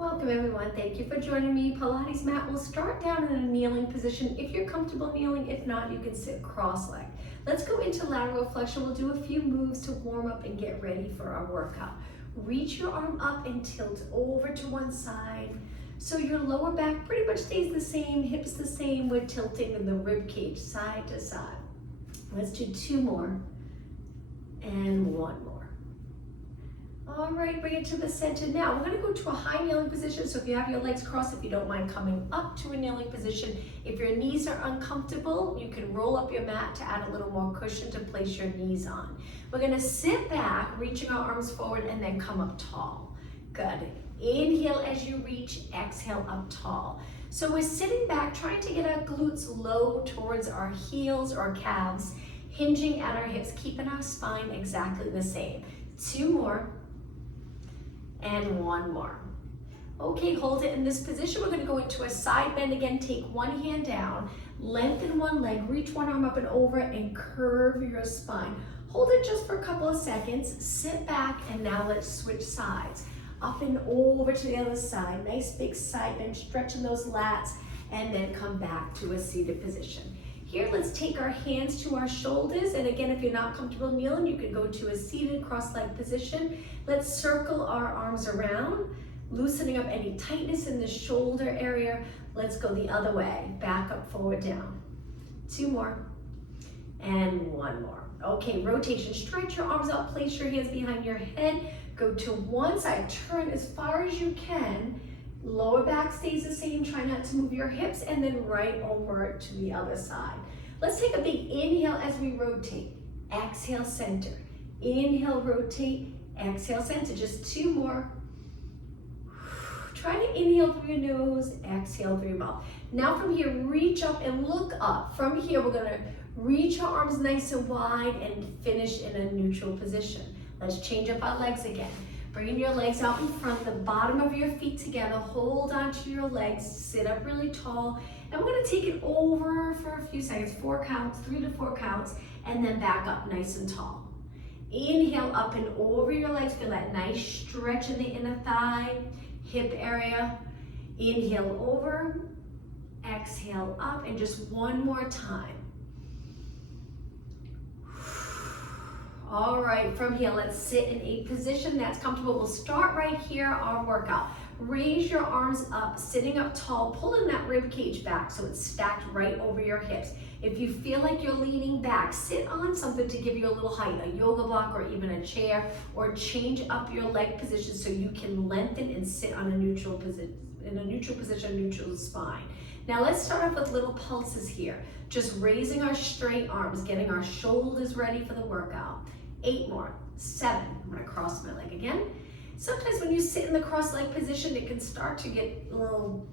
Welcome everyone, thank you for joining me. Pilates mat will start down in a kneeling position if you're comfortable kneeling. If not, you can sit cross-legged. Let's go into lateral flexion. We'll do a few moves to warm up and get ready for our workout. Reach your arm up and tilt over to one side. So your lower back pretty much stays the same, hips the same. We're tilting in the rib cage side to side. Let's do two more and one more. All right, bring it to the center. Now we're gonna go to a high kneeling position. So if you have your legs crossed, if you don't mind coming up to a kneeling position, if your knees are uncomfortable, you can roll up your mat to add a little more cushion to place your knees on. We're gonna sit back, reaching our arms forward and then come up tall. Good. Inhale as you reach, exhale up tall. So we're sitting back, trying to get our glutes low towards our heels or calves, hinging at our hips, keeping our spine exactly the same. Two more. And one more. Okay, hold it in this position. We're going to go into a side bend again. Take one hand down, lengthen one leg, reach one arm up and over and curve your spine. Hold it just for a couple of seconds. Sit back and now let's switch sides. Up and over to the other side. Nice big side bend, stretching those lats and then come back to a seated position. Here, let's take our hands to our shoulders. And again, if you're not comfortable kneeling, you can go to a seated cross-legged position. Let's circle our arms around, loosening up any tightness in the shoulder area. Let's go the other way, back up, forward, down. Two more, and one more. Okay, rotation, stretch your arms out, place your hands behind your head, go to one side, turn as far as you can. Lower back stays the same, try not to move your hips, and then right over to the other side. Let's take a big inhale as we rotate. Exhale, center. Inhale, rotate. Exhale, center. Just two more. Try to inhale through your nose, exhale through your mouth. Now from here, reach up and look up. From here, we're gonna reach our arms nice and wide and finish in a neutral position. Let's change up our legs again. Bringing your legs out in front, the bottom of your feet together, hold onto your legs, sit up really tall, and we're gonna take it over for a few seconds, 4 counts, 3 to 4 counts, and then back up nice and tall. Inhale up and over your legs, feel that nice stretch in the inner thigh, hip area. Inhale over, exhale up, and just one more time. All right, from here, let's sit in a position that's comfortable. We'll start right here, our workout. Raise your arms up, sitting up tall, pulling that rib cage back so it's stacked right over your hips. If you feel like you're leaning back, sit on something to give you a little height, a yoga block or even a chair, or change up your leg position so you can lengthen and sit on a neutral position, neutral spine. Now let's start off with little pulses here. Just raising our straight arms, getting our shoulders ready for the workout. 8 more, 7, I'm gonna cross my leg again. Sometimes when you sit in the cross-leg position, it can start to get a little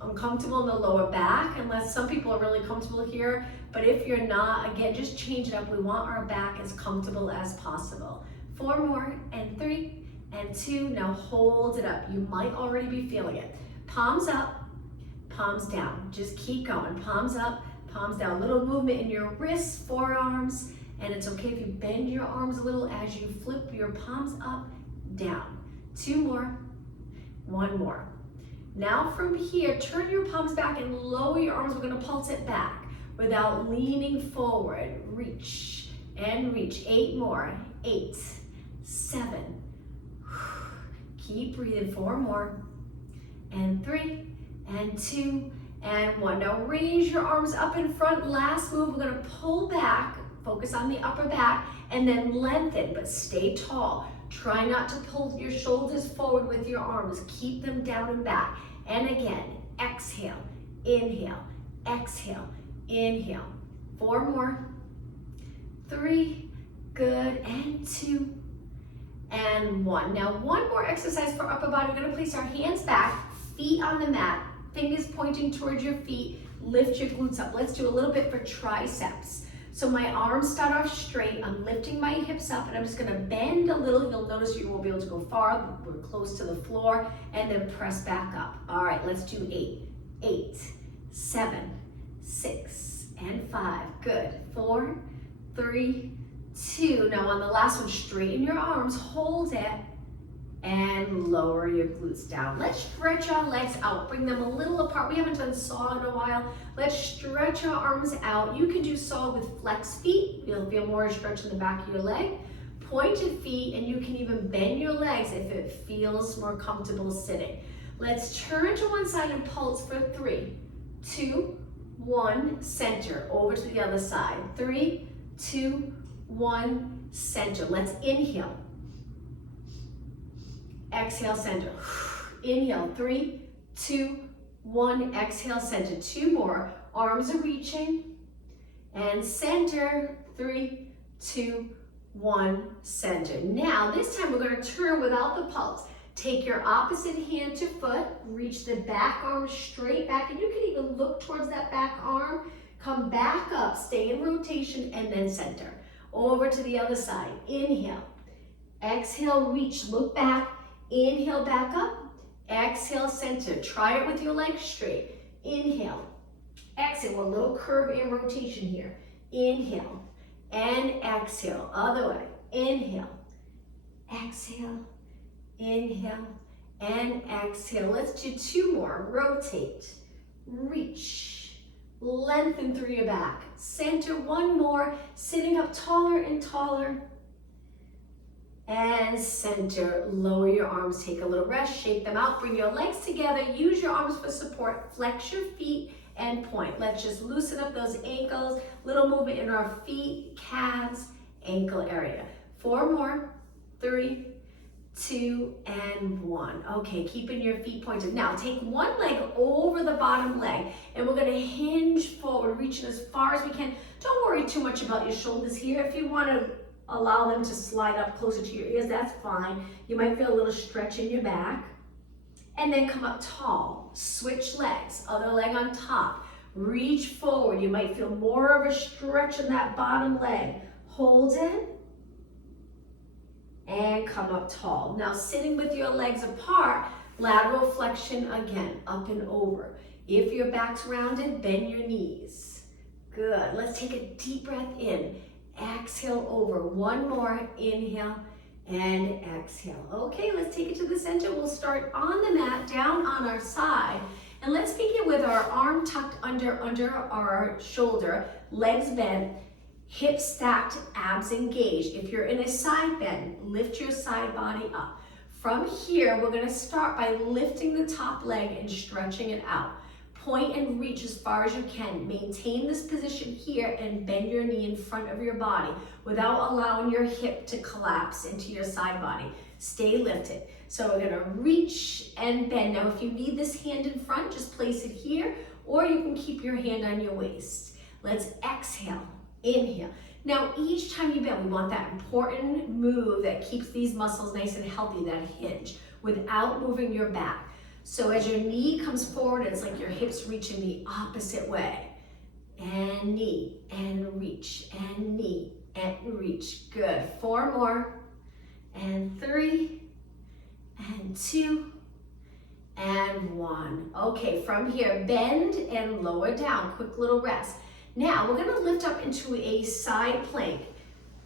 uncomfortable in the lower back, unless some people are really comfortable here. But if you're not, again, just change it up. We want our back as comfortable as possible. 4 more, and 3, and 2. Now hold it up. You might already be feeling it. Palms up, palms down. Just keep going. Palms up, palms down. Little movement in your wrists, forearms, and it's okay if you bend your arms a little as you flip your palms up, down. 2 more, 1 more. Now from here, turn your palms back and lower your arms. We're gonna pulse it back without leaning forward. Reach and reach. 8 more, 8, 7. Keep breathing, 4 more, and 3, and 2, and 1. Now raise your arms up in front. Last move, we're gonna pull back, focus on the upper back, and then lengthen, but stay tall. Try not to pull your shoulders forward with your arms. Keep them down and back. And again, exhale, inhale, exhale, inhale. 4 more, 3, good, and 2, and 1. Now one more exercise for upper body. We're gonna place our hands back, feet on the mat, fingers pointing towards your feet, lift your glutes up. Let's do a little bit for triceps. So my arms start off straight, I'm lifting my hips up and I'm just gonna bend a little. You'll notice you won't be able to go far, we're close to the floor, and then press back up. All right, let's do 8, 8, 7, 6, and 5. Good, 4, 3, 2. Now on the last one, straighten your arms, hold it, and lower your glutes down. Let's stretch our legs out, bring them a little apart. We haven't done saw in a while. Let's stretch our arms out. You can do saw with flex feet. You'll feel more stretch in the back of your leg. Pointed feet, and you can even bend your legs if it feels more comfortable sitting. Let's turn to one side and pulse for 3, 2, 1, center. Over to the other side. 3, 2, 1, center. Let's inhale. Exhale, center. Inhale, 3, 2, 1, exhale, center. 2 more. Arms are reaching. And center, 3, 2, 1, center. Now, this time we're going to turn without the pulse. Take your opposite hand to foot. Reach the back arm straight back. And you can even look towards that back arm. Come back up. Stay in rotation and then center. Over to the other side. Inhale. Exhale, reach. Look back. Inhale, back up. Exhale, center. Try it with your legs straight. Inhale. Exhale. A little curve and rotation here. Inhale and exhale. Other way. Inhale. Exhale. Inhale and exhale. Let's do 2 more. Rotate. Reach. Lengthen through your back. Center. 1 more. Sitting up taller and taller. And center. Lower your arms. Take a little rest. Shake them out. Bring your legs together. Use your arms for support. Flex your feet and point. Let's just loosen up those ankles. Little movement in our feet, calves, ankle area. 4 more. 3, 2, and 1. Okay, keeping your feet pointed. Now take one leg over the bottom leg, and we're going to hinge forward, reaching as far as we can. Don't worry too much about your shoulders here. If you want to allow them to slide up closer to your ears, that's fine. You might feel a little stretch in your back. And then come up tall. Switch legs, other leg on top. Reach forward. You might feel more of a stretch in that bottom leg. Hold it. And come up tall. Now sitting with your legs apart, lateral flexion again, up and over. If your back's rounded, bend your knees. Good. Let's take a deep breath in. Exhale over. 1 more. Inhale and exhale. Okay, let's take it to the center. We'll start on the mat, down on our side. And let's begin with our arm tucked under our shoulder, legs bent, hips stacked, abs engaged. If you're in a side bend, lift your side body up. From here, we're going to start by lifting the top leg and stretching it out. Point and reach as far as you can. Maintain this position here and bend your knee in front of your body without allowing your hip to collapse into your side body. Stay lifted. So we're going to reach and bend. Now, if you need this hand in front, just place it here, or you can keep your hand on your waist. Let's exhale. Inhale. Now, each time you bend, we want that important move that keeps these muscles nice and healthy, that hinge, without moving your back. So as your knee comes forward, it's like your hips reach in the opposite way. And knee, and reach, and knee, and reach. Good. 4 more, and 3, and 2, and 1. Okay, from here, bend and lower down. Quick little rest. Now, we're going to lift up into a side plank.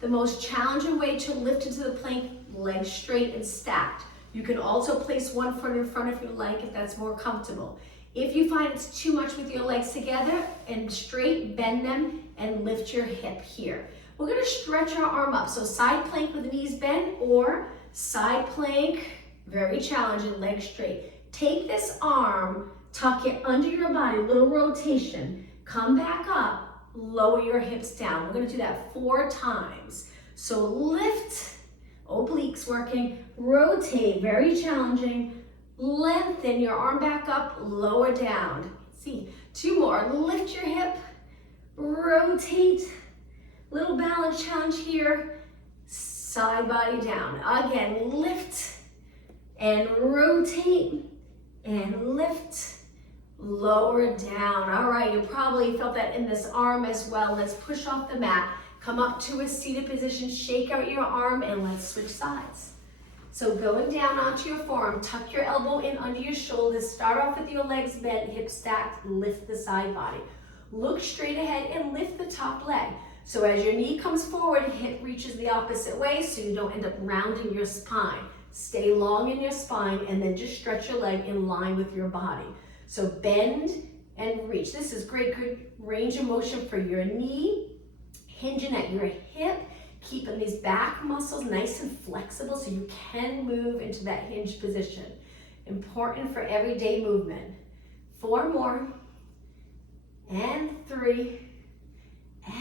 The most challenging way to lift into the plank, legs straight and stacked. You can also place one foot in front if you like, if that's more comfortable. If you find it's too much with your legs together and straight, bend them and lift your hip here. We're going to stretch our arm up. So side plank with the knees bent or side plank, very challenging, legs straight. Take this arm, tuck it under your body, little rotation. Come back up, lower your hips down. We're going to do that 4 times. So lift, obliques working, rotate, very challenging. Lengthen your arm back up, lower down. See, 2 more. Lift your hip, rotate. Little balance challenge here. Side body down. Again, lift and rotate and lift. Lower down. All right, you probably felt that in this arm as well. Let's push off the mat. Come up to a seated position, shake out your arm, and let's switch sides. So going down onto your forearm, tuck your elbow in under your shoulders. Start off with your legs bent, hips stacked, lift the side body. Look straight ahead and lift the top leg. So as your knee comes forward, hip reaches the opposite way so you don't end up rounding your spine. Stay long in your spine and then just stretch your leg in line with your body. So bend and reach. This is great, good range of motion for your knee, hinging at your hip, keeping these back muscles nice and flexible so you can move into that hinged position. Important for everyday movement. 4 more, and 3,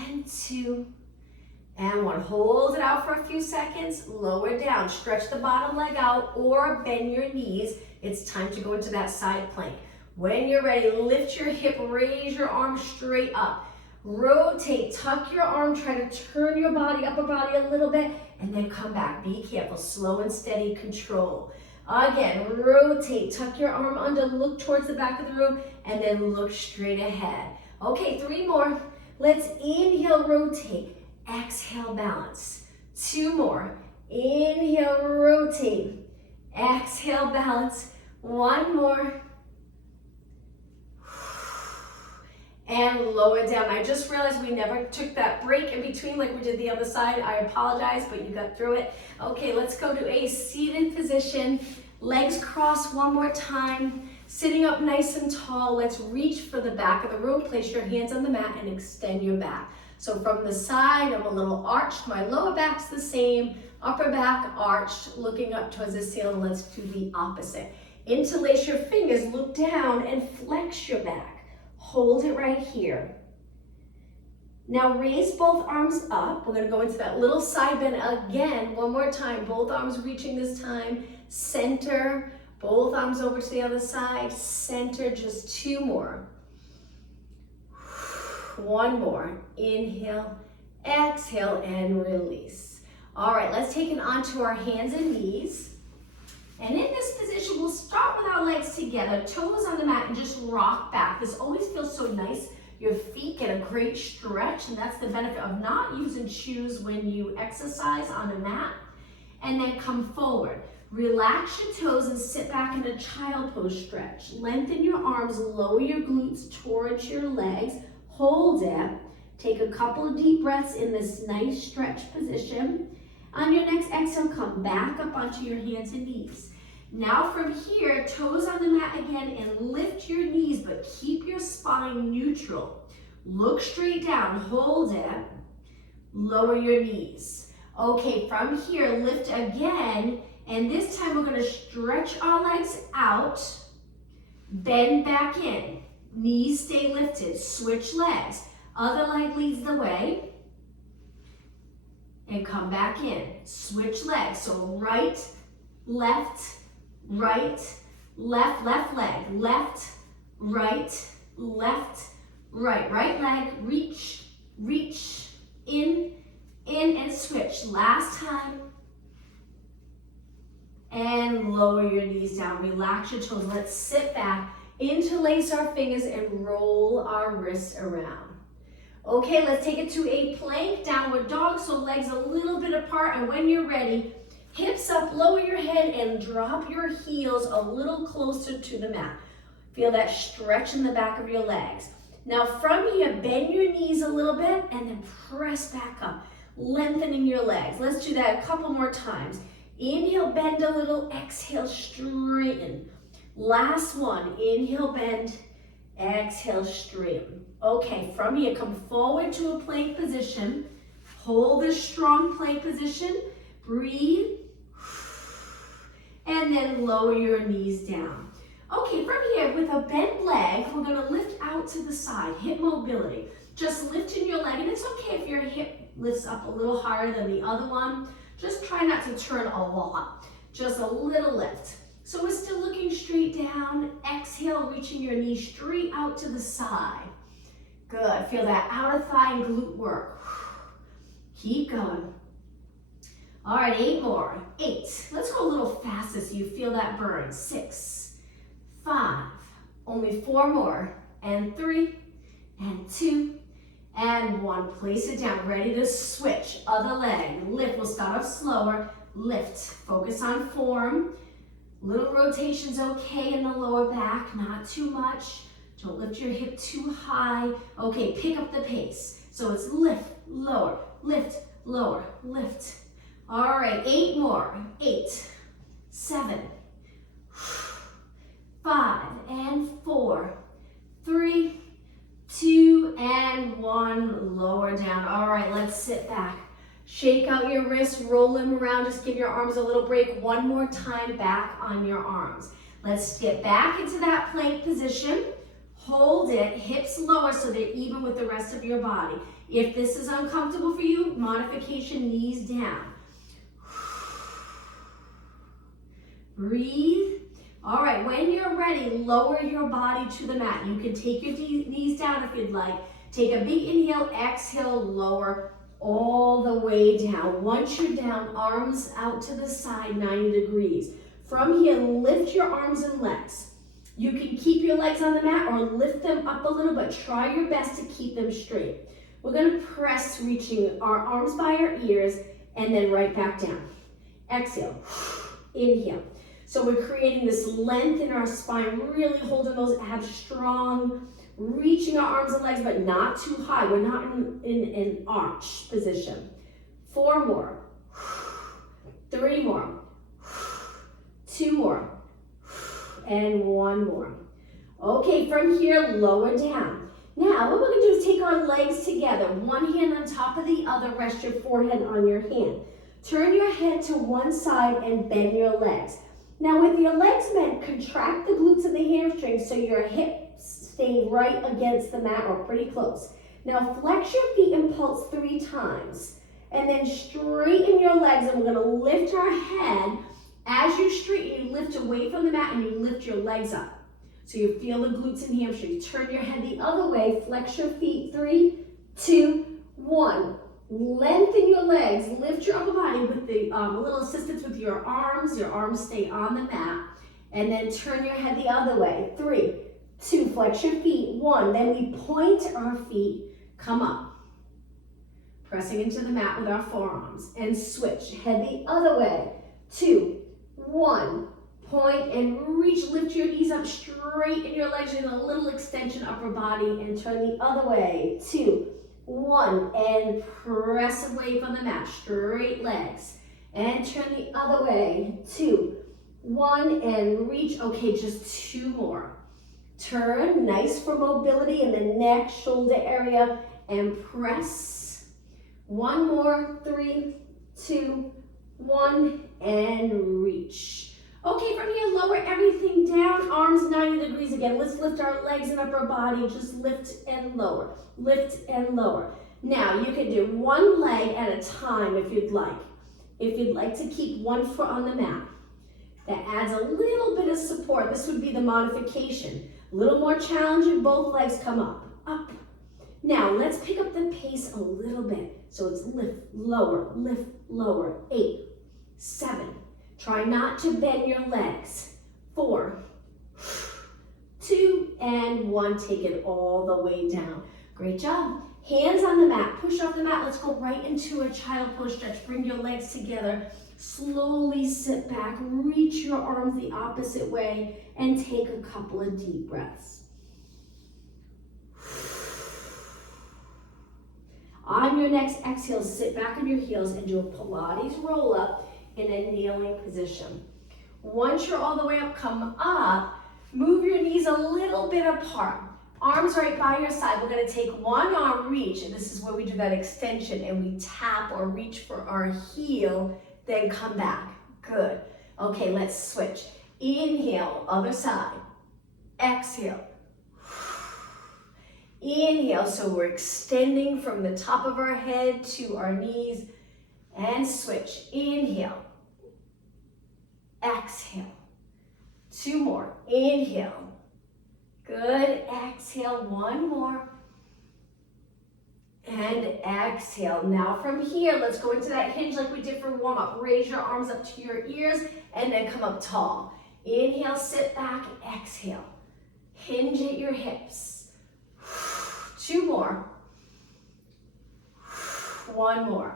and 2, and 1. Hold it out for a few seconds, lower down, stretch the bottom leg out or bend your knees. It's time to go into that side plank. When you're ready, lift your hip, raise your arm straight up. Rotate, tuck your arm, try to turn your upper body a little bit, and then come back. Be careful, slow and steady control. Again, rotate, tuck your arm under, look towards the back of the room, and then look straight ahead. Okay, 3 more. Let's inhale, rotate. Exhale, balance. 2 more. Inhale, rotate. Exhale, balance. 1 more. And lower down. I just realized we never took that break in between like we did the other side. I apologize, but you got through it. Okay, let's go to a seated position. Legs crossed 1 more time. Sitting up nice and tall. Let's reach for the back of the room. Place your hands on the mat and extend your back. So from the side, I'm a little arched. My lower back's the same. Upper back arched, looking up towards the ceiling. Let's do the opposite. Interlace your fingers, look down and flex your back. Hold it right here. Now raise both arms up. We're gonna go into that little side bend again, 1 more time. Both arms reaching this time. Center, both arms over to the other side. Center, just 2 more. 1 more. Inhale, exhale, and release. All right, let's take it onto our hands and knees. And in this position, we'll start with our legs together, toes on the mat, and just rock back. This always feels so nice. Your feet get a great stretch, and that's the benefit of not using shoes when you exercise on a mat. And then come forward. Relax your toes and sit back in a child pose stretch. Lengthen your arms, lower your glutes towards your legs. Hold it. Take a couple of deep breaths in this nice stretch position. On your next exhale, come back up onto your hands and knees. Now from here, toes on the mat again and lift your knees, but keep your spine neutral. Look straight down, hold it, lower your knees. Okay, from here, lift again, and this time we're gonna stretch our legs out, bend back in, knees stay lifted, switch legs. Other leg leads the way. And come back in, switch legs. So right, left, left leg, left, right leg, reach, in, and switch. Last time. And lower your knees down, relax your toes. Let's sit back, interlace our fingers and roll our wrists around. Okay, let's take it to a plank, downward dog, so legs a little bit apart, and when you're ready, hips up, lower your head, and drop your heels a little closer to the mat. Feel that stretch in the back of your legs. Now from here, bend your knees a little bit, and then press back up, lengthening your legs. Let's do that a couple more times. Inhale, bend a little, exhale, straighten. Last one, inhale, bend, exhale, straighten. Okay, from here, come forward to a plank position. Hold this strong plank position. Breathe. And then lower your knees down. Okay, from here, with a bent leg, we're gonna lift out to the side, hip mobility. Just lifting your leg, and it's okay if your hip lifts up a little higher than the other one. Just try not to turn a lot, just a little lift. So we're still looking straight down. Exhale, reaching your knees straight out to the side. Good, feel that outer thigh and glute work. Keep going. All right, 8 more. 8, let's go a little faster so you feel that burn. 6, 5, only 4 more. And 3, and 2, and 1. Place it down, ready to switch. Other leg, lift, we'll start off slower. Lift, focus on form. Little rotation's okay in the lower back, not too much. Don't lift your hip too high. Okay, pick up the pace. So it's lift, lower, lift, lower, lift. All right, 8 more. 8, 7, 5, and 4, 3, 2, and 1. Lower down. All right, let's sit back. Shake out your wrists, roll them around. Just give your arms a little break. One more time back on your arms. Let's get back into that plank position. Hold it, hips lower so they're even with the rest of your body. If this is uncomfortable for you, modification, knees down. Breathe. All right, when you're ready, lower your body to the mat. You can take your knees down if you'd like. Take a big inhale, exhale, lower all the way down. Once you're down, arms out to the side, 90 degrees. From here, lift your arms and legs. You can keep your legs on the mat or lift them up a little, but try your best to keep them straight. We're gonna press, reaching our arms by our ears, and then right back down. Exhale, inhale. So we're creating this length in our spine, really holding those abs strong, reaching our arms and legs, but not too high. We're not in an arch position. 4 more, 3 more, 2 more, and 1 more. Okay, from here, lower down. Now, what we're gonna do is take our legs together, one hand on top of the other, rest your forehead on your hand. Turn your head to one side and bend your legs. Now, with your legs bent, contract the glutes and the hamstrings so your hips stay right against the mat or pretty close. Now, flex your feet and pulse 3 times. And then straighten your legs, and we're gonna lift our head. As you straighten, you lift away from the mat and you lift your legs up. So you feel the glutes and hamstrings. Turn your head the other way, flex your feet, 3, 2, 1. Lengthen your legs, lift your upper body with the little assistance with your arms stay on the mat. And then turn your head the other way, 3, 2, flex your feet, 1. Then we point our feet, come up. Pressing into the mat with our forearms and switch, head the other way, 2, 1, point and reach, lift your knees up, straighten your legs in a little extension upper body and turn the other way, 2, 1, and press away from the mat, straight legs, and turn the other way, 2, 1, and reach. Okay, just 2 more. Turn, nice for mobility in the neck, shoulder area, and press. 1 more, 3, 2, 1, and reach. Okay, from here, lower everything down, arms 90 degrees again. Let's lift our legs and upper body, just lift and lower, lift and lower. Now, you can do one leg at a time if you'd like. If you'd like to keep one foot on the mat, that adds a little bit of support. This would be the modification. A little more challenging, both legs come up, up. Now, let's pick up the pace a little bit. So it's lift, lower, 8, 7. Try not to bend your legs. 4, 2, and 1. Take it all the way down. Great job. Hands on the mat. Push off the mat. Let's go right into a child pose stretch. Bring your legs together. Slowly sit back. Reach your arms the opposite way and take a couple of deep breaths. On your next exhale, sit back on your heels and do a Pilates roll up in a kneeling position. Once you're all the way up, come up, move your knees a little bit apart. Arms right by your side. We're gonna take one arm, reach, and this is where we do that extension and we tap or reach for our heel, then come back. Good. Okay, let's switch. Inhale, other side. Exhale. Inhale, so we're extending from the top of our head to our knees, and switch. Inhale. Exhale. 2 more. Inhale. Good. Exhale. 1 more. And exhale. Now from here, let's go into that hinge like we did for warm up. Raise your arms up to your ears and then come up tall. Inhale, sit back, exhale. Hinge at your hips. 2 more. 1 more.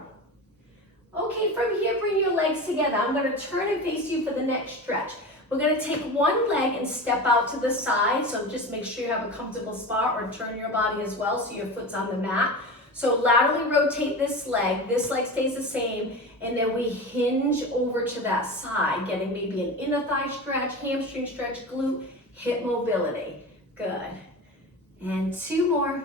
Okay, from here, bring your legs together. I'm gonna turn and face you for the next stretch. We're gonna take one leg and step out to the side, so just make sure you have a comfortable spot or turn your body as well so your foot's on the mat. So laterally rotate this leg stays the same, and then we hinge over to that side, getting maybe an inner thigh stretch, hamstring stretch, glute, hip mobility. Good. And 2 more.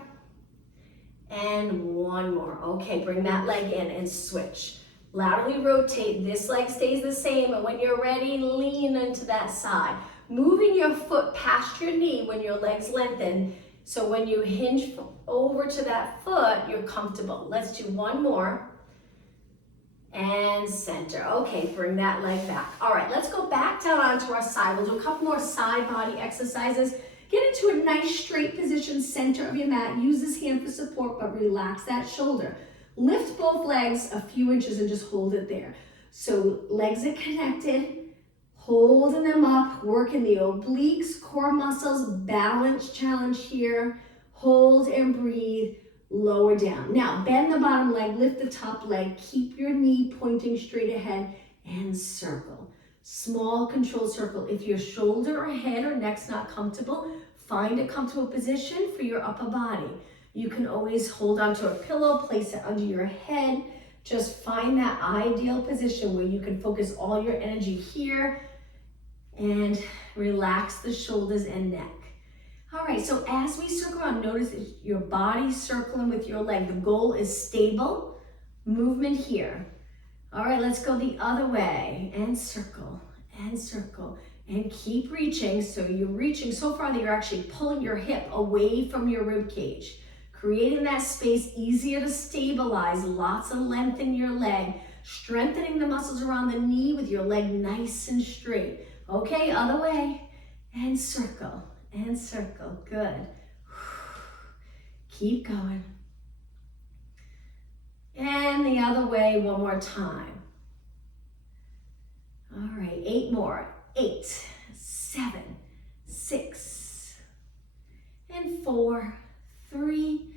And 1 more. Okay, bring that leg in and switch. Laterally rotate, this leg stays the same, and when you're ready, lean into that side. Moving your foot past your knee when your legs lengthen, so when you hinge over to that foot, you're comfortable. Let's do 1 more. And center. Okay, bring that leg back. All right, let's go back down onto our side. We'll do a couple more side body exercises. Get into a nice straight position, center of your mat. Use this hand for support, but relax that shoulder. Lift both legs a few inches and just hold it there. So legs are connected, holding them up, working the obliques, core muscles, balance challenge here. Hold and breathe, lower down. Now bend the bottom leg, lift the top leg, keep your knee pointing straight ahead and circle. Small controlled circle. If your shoulder or head or neck's not comfortable, find a comfortable position for your upper body. You can always hold onto a pillow, place it under your head. Just find that ideal position where you can focus all your energy here and relax the shoulders and neck. All right, so as we circle around, notice your body circling with your leg. The goal is stable movement here. All right, let's go the other way and circle and keep reaching. So you're reaching so far that you're actually pulling your hip away from your rib cage, creating that space, easier to stabilize, lots of length in your leg, strengthening the muscles around the knee with your leg nice and straight. Okay, other way, and circle, good. Keep going. And the other way, 1 more time. All right, 8 more. 8, 7, 6, and 4, 3,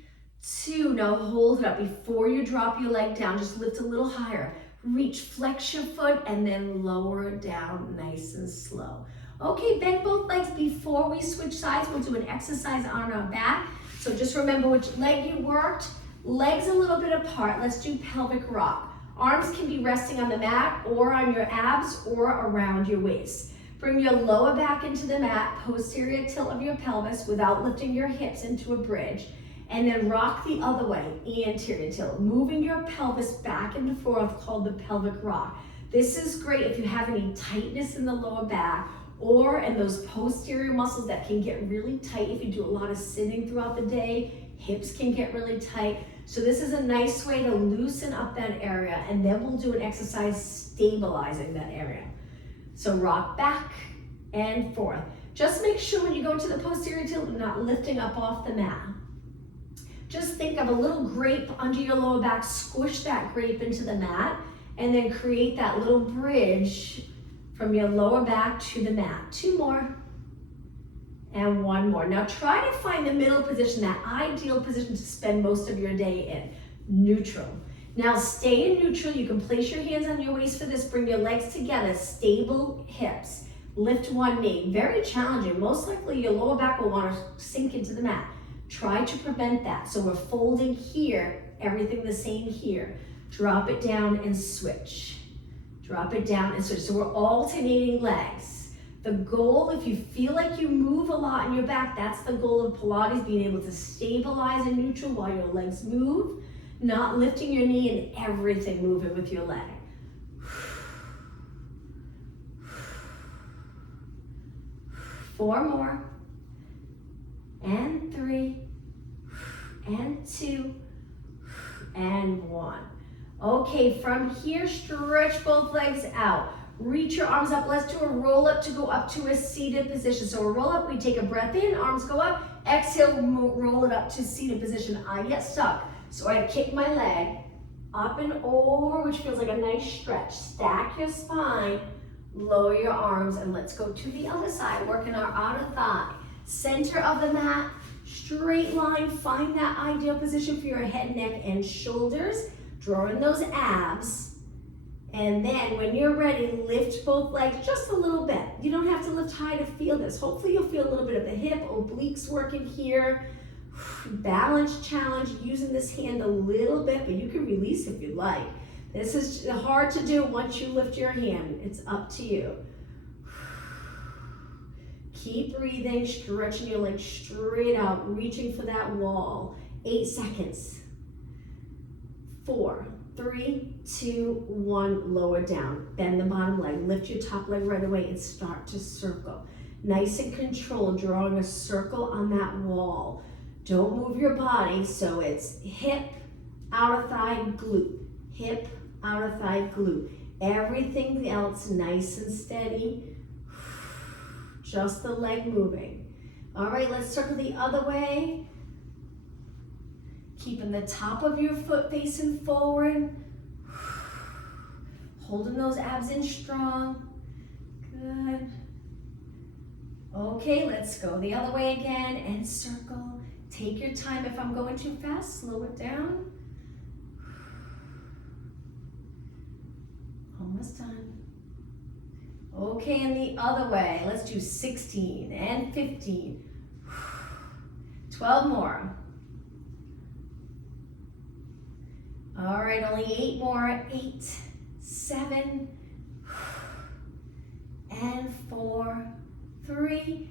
2. Now hold it up. Before you drop your leg down, just lift a little higher. Reach, flex your foot, and then lower it down nice and slow. Okay, bend both legs. Before we switch sides, we'll do an exercise on our back. So just remember which leg you worked. Legs a little bit apart. Let's do pelvic rock. Arms can be resting on the mat or on your abs or around your waist. Bring your lower back into the mat, posterior tilt of your pelvis without lifting your hips into a bridge. And then rock the other way, anterior tilt, moving your pelvis back and forth, called the pelvic rock. This is great if you have any tightness in the lower back or in those posterior muscles that can get really tight if you do a lot of sitting throughout the day. Hips can get really tight. So this is a nice way to loosen up that area, and then we'll do an exercise stabilizing that area. So rock back and forth. Just make sure when you go to the posterior tilt, you're not lifting up off the mat. Just think of a little grape under your lower back, squish that grape into the mat, and then create that little bridge from your lower back to the mat. 2 more. And 1 more. Now try to find the middle position, that ideal position to spend most of your day in. Neutral. Now stay in neutral. You can place your hands on your waist for this. Bring your legs together, stable hips. Lift 1 knee. Very challenging. Most likely your lower back will want to sink into the mat. Try to prevent that. So we're folding here, everything the same here. Drop it down and switch. Drop it down and switch. So we're alternating legs. The goal, if you feel like you move a lot in your back, that's the goal of Pilates, being able to stabilize in neutral while your legs move, not lifting your knee and everything moving with your leg. 4 more, and 3, and 2, and 1. Okay, from here, stretch both legs out. Reach your arms up. Let's do a roll up to go up to a seated position. So a roll up, we take a breath in, arms go up, exhale, roll it up to seated position. I get stuck, so I kick my leg up and over, which feels like a nice stretch. Stack your spine, lower your arms, and let's go to the other side, working our outer thigh. Center of the mat, straight line, find that ideal position for your head, neck, and shoulders. Draw in those abs. And then when you're ready, lift both legs just a little bit. You don't have to lift high to feel this. Hopefully you'll feel a little bit of the hip, obliques working here. Balance challenge, using this hand a little bit, but you can release if you like. This is hard to do once you lift your hand. It's up to you. Keep breathing, stretching your legs straight out, reaching for that wall. 8 seconds. 4, 3, 2, 1, lower down. Bend the bottom leg, lift your top leg right away and start to circle. Nice and controlled, drawing a circle on that wall. Don't move your body, so it's hip, outer thigh, glute. Hip, outer thigh, glute. Everything else nice and steady. Just the leg moving. All right, let's circle the other way. Keeping the top of your foot facing forward. Holding those abs in strong. Good. Okay, let's go the other way again and circle. Take your time. If I'm going too fast, slow it down. Almost done. Okay, and the other way. Let's do 16 and 15. 12 more. All right, only 8 more. 8, 7, and 4, 3,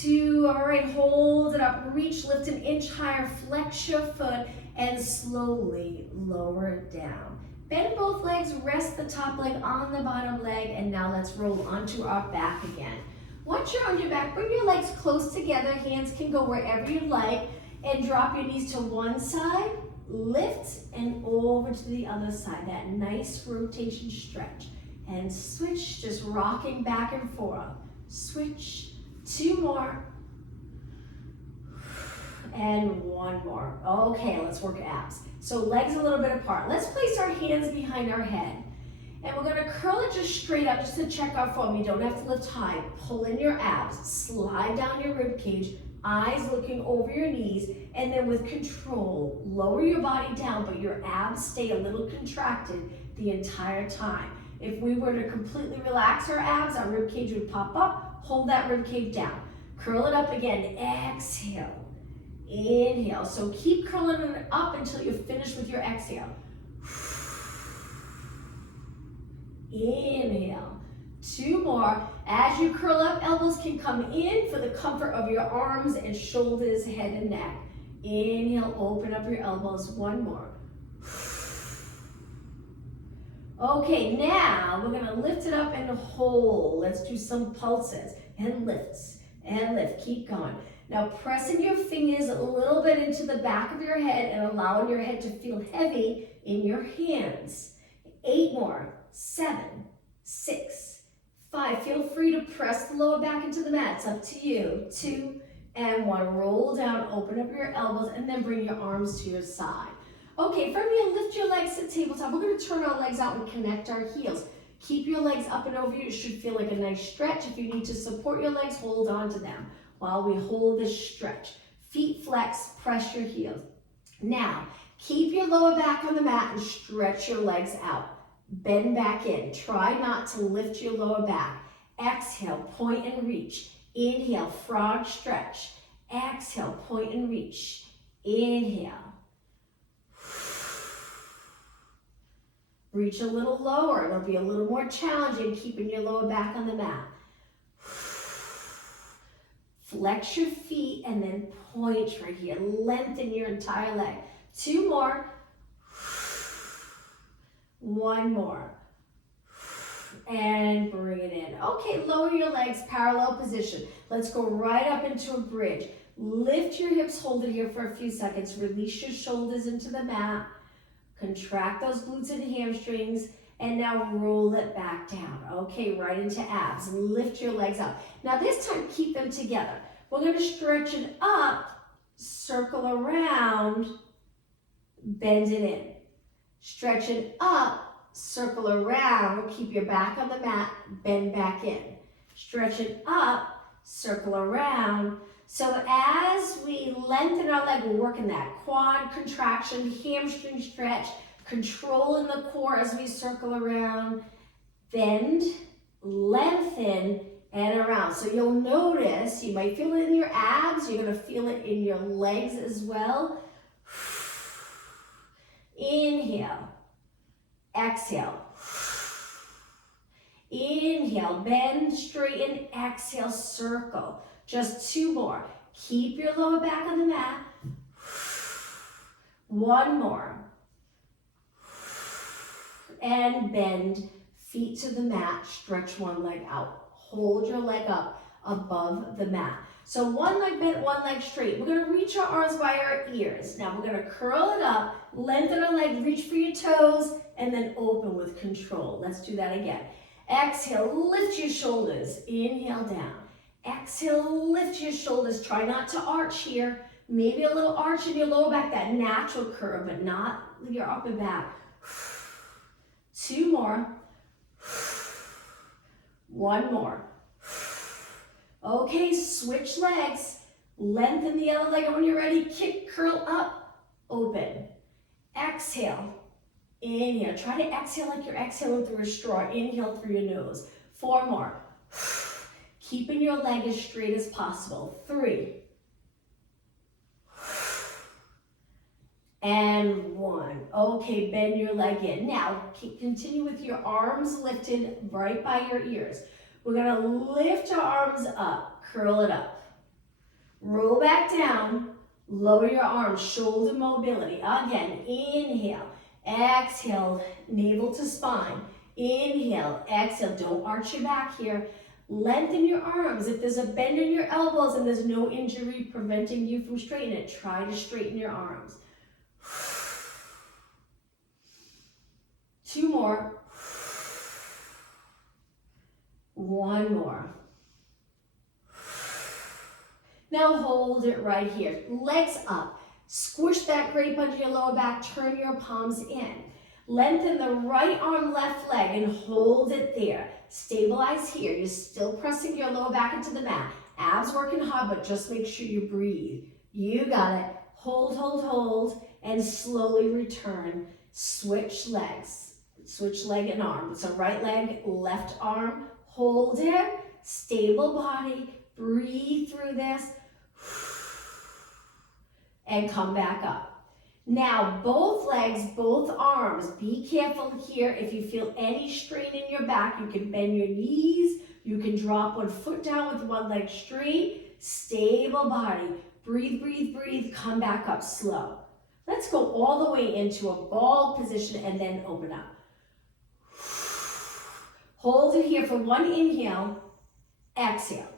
2. All right, hold it up. Reach, lift an inch higher. Flex your foot and slowly lower it down. Bend both legs, rest the top leg on the bottom leg, and now let's roll onto our back again. Once you're on your back, bring your legs close together. Hands can go wherever you like, and drop your knees to one side, lift, and over to the other side. That nice rotation stretch. And switch, just rocking back and forth. Switch, 2 more, and 1 more. Okay, let's work abs. So legs a little bit apart. Let's place our hands behind our head. And we're gonna curl it just straight up just to check our form. You don't have to lift high. Pull in your abs, slide down your rib cage, eyes looking over your knees, and then with control, lower your body down, but your abs stay a little contracted the entire time. If we were to completely relax our abs, our rib cage would pop up. Hold that rib cage down. Curl it up again. Exhale. Inhale. So keep curling it up until you're finished with your exhale. Inhale. 2 more. As you curl up, elbows can come in for the comfort of your arms and shoulders, head and neck. Inhale, open up your elbows. 1 more. Okay, now we're gonna lift it up and hold. Let's do some pulses and lifts and lift. Keep going. Now pressing your fingers a little bit into the back of your head and allowing your head to feel heavy in your hands. 8 more. 7, 6, 5. Feel free to press the lower back into the mat. It's up to you. 2 and 1. Roll down, open up your elbows, and then bring your arms to your side. Okay, from here, lift your legs to tabletop. We're gonna turn our legs out and connect our heels. Keep your legs up and over you. It should feel like a nice stretch. If you need to support your legs, hold on to them while we hold this stretch. Feet flex, press your heels. Now, keep your lower back on the mat and stretch your legs out. Bend back in. Try not to lift your lower back. Exhale, point and reach. Inhale, frog stretch. Exhale, point and reach. Inhale. Reach a little lower. It'll be a little more challenging keeping your lower back on the mat. Flex your feet and then point right here. Lengthen your entire leg. 2 more. 1 more. And bring it in. Okay, lower your legs, parallel position. Let's go right up into a bridge. Lift your hips, hold it here for a few seconds. Release your shoulders into the mat. Contract those glutes and hamstrings, and now roll it back down. Okay, right into abs. Lift your legs up. Now this time, keep them together. We're gonna stretch it up, circle around, bend it in. Stretch it up, circle around, keep your back on the mat, bend back in. Stretch it up, circle around. So as we lengthen our leg, we're working that quad contraction, hamstring stretch, controlling the core as we circle around. Bend, lengthen, and around. So you'll notice, you might feel it in your abs, you're gonna feel it in your legs as well. Inhale, exhale. Inhale, bend, straighten, exhale, circle. Just 2 more. Keep your lower back on the mat. 1 more. And bend, feet to the mat, stretch one leg out. Hold your leg up above the mat. So 1 leg bent, 1 leg straight. We're gonna reach our arms by our ears. Now we're gonna curl it up, lengthen our leg, reach for your toes, and then open with control. Let's do that again. Exhale, lift your shoulders, inhale down. Exhale, lift your shoulders, try not to arch here. Maybe a little arch in your lower back, that natural curve, but not your upper back. 2 more. 1 more. Okay, switch legs. Lengthen the other leg, and when you're ready, kick, curl up, open. Exhale. Inhale. Try to exhale like you're exhaling through a straw. Inhale through your nose. 4 more. Keeping your leg as straight as possible. 3. And 1. Okay, bend your leg in. Now, continue with your arms lifted right by your ears. We're gonna lift our arms up, curl it up. Roll back down, lower your arms, shoulder mobility. Again, inhale. Exhale, navel to spine. Inhale, exhale, don't arch your back here. Lengthen your arms. If there's a bend in your elbows and there's no injury preventing you from straightening it, try to straighten your arms. 2 more. 1 more. Now hold it right here. Legs up. Squish that grape under your lower back, turn your palms in. Lengthen the right arm, left leg, and hold it there. Stabilize here. You're still pressing your lower back into the mat. Abs working hard, but just make sure you breathe. You got it. Hold, hold, hold, and slowly return. Switch legs. Switch leg and arm. So right leg, left arm. Hold it. Stable body. Breathe through this. And come back up. Now, both legs, both arms, be careful here. If you feel any strain in your back, you can bend your knees. You can drop 1 foot down with 1 leg straight. Stable body. Breathe, breathe, breathe. Come back up slow. Let's go all the way into a ball position and then open up. Hold it here for 1 inhale. Exhale.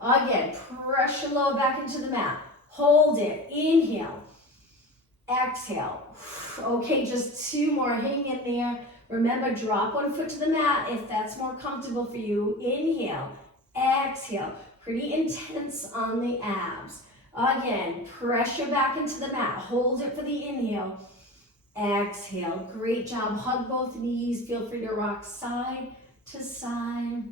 Again, press your lower back into the mat. Hold it. Inhale. Exhale. Okay, just 2 more. Hang in there. Remember, drop 1 foot to the mat if that's more comfortable for you. Inhale. Exhale. Pretty intense on the abs. Again, press your back into the mat. Hold it for the inhale. Exhale. Great job. Hug both knees. Feel free to rock side to side.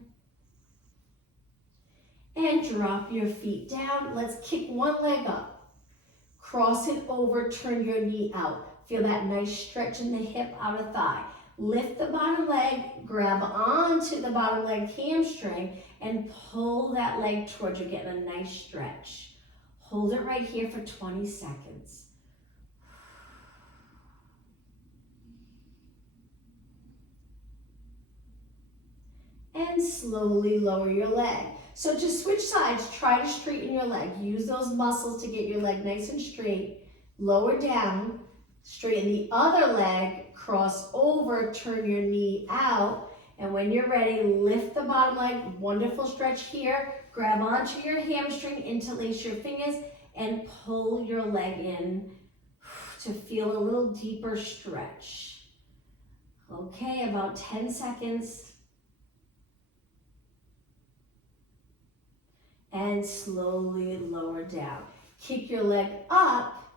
And drop your feet down. Let's kick 1 leg up. Cross it over, turn your knee out. Feel that nice stretch in the hip, outer thigh. Lift the bottom leg, grab onto the bottom leg hamstring, and pull that leg towards you, getting a nice stretch. Hold it right here for 20 seconds. And slowly lower your leg. So to switch sides, try to straighten your leg. Use those muscles to get your leg nice and straight. Lower down, straighten the other leg, cross over, turn your knee out. And when you're ready, lift the bottom leg. Wonderful stretch here. Grab onto your hamstring, interlace your fingers, and pull your leg in to feel a little deeper stretch. Okay, about 10 seconds. And slowly lower down. Kick your leg up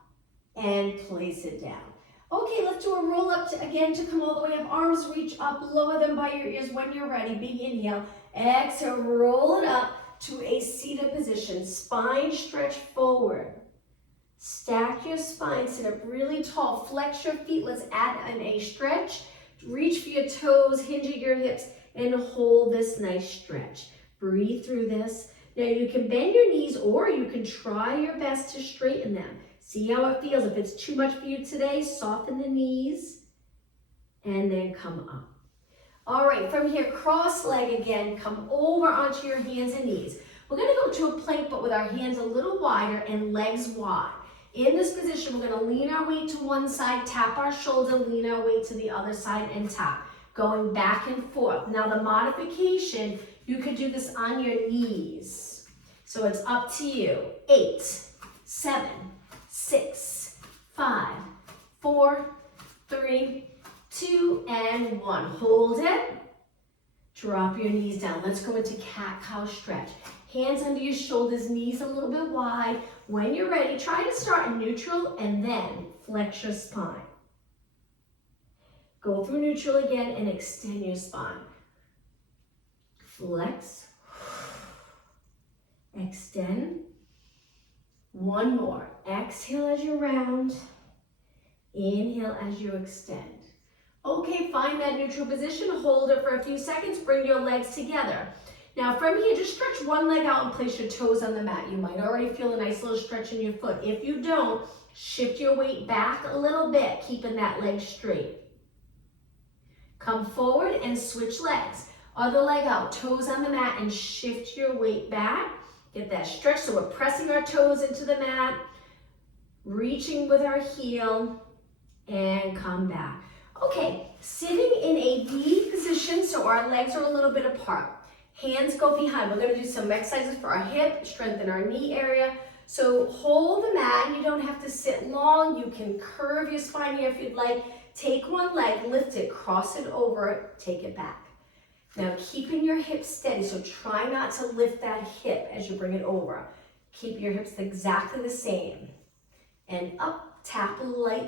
and place it down. Okay, let's do a roll up again to come all the way up. Arms reach up, lower them by your ears when you're ready. Big inhale. Exhale, roll it up to a seated position. Spine stretch forward. Stack your spine, sit up really tall. Flex your feet. Let's add in a stretch. Reach for your toes, hinge at your hips, and hold this nice stretch. Breathe through this. Now you can bend your knees or you can try your best to straighten them. See how it feels. If it's too much for you today, soften the knees and then come up. All right, from here, cross leg again. Come over onto your hands and knees. We're gonna go to a plank, but with our hands a little wider and legs wide. In this position, we're gonna lean our weight to one side, tap our shoulder, lean our weight to the other side and tap. Going back and forth. Now the modification, you could do this on your knees. So it's up to you. 8, 7, 6, 5, 4, 3, 2, and 1. Hold it. Drop your knees down. Let's go into cat-cow stretch. Hands under your shoulders, knees a little bit wide. When you're ready, try to start in neutral and then flex your spine. Go through neutral again and extend your spine. Flex. Extend. One more. Exhale as you round. Inhale as you extend. Okay, find that neutral position. Hold it for a few seconds. Bring your legs together. Now from here, just stretch one leg out and place your toes on the mat. You might already feel a nice little stretch in your foot. If you don't, shift your weight back a little bit, keeping that leg straight. Come forward and switch legs. Other leg out, toes on the mat, and shift your weight back. Get that stretch, so we're pressing our toes into the mat, reaching with our heel, and come back. Okay, sitting in a V position, so our legs are a little bit apart. Hands go behind. We're gonna do some exercises for our hip, strengthen our knee area. So hold the mat, you don't have to sit long. You can curve your spine here if you'd like. Take one leg, lift it, cross it over, take it back. Now keeping your hips steady, so try not to lift that hip as you bring it over. Keep your hips exactly the same. And up, tap lightly.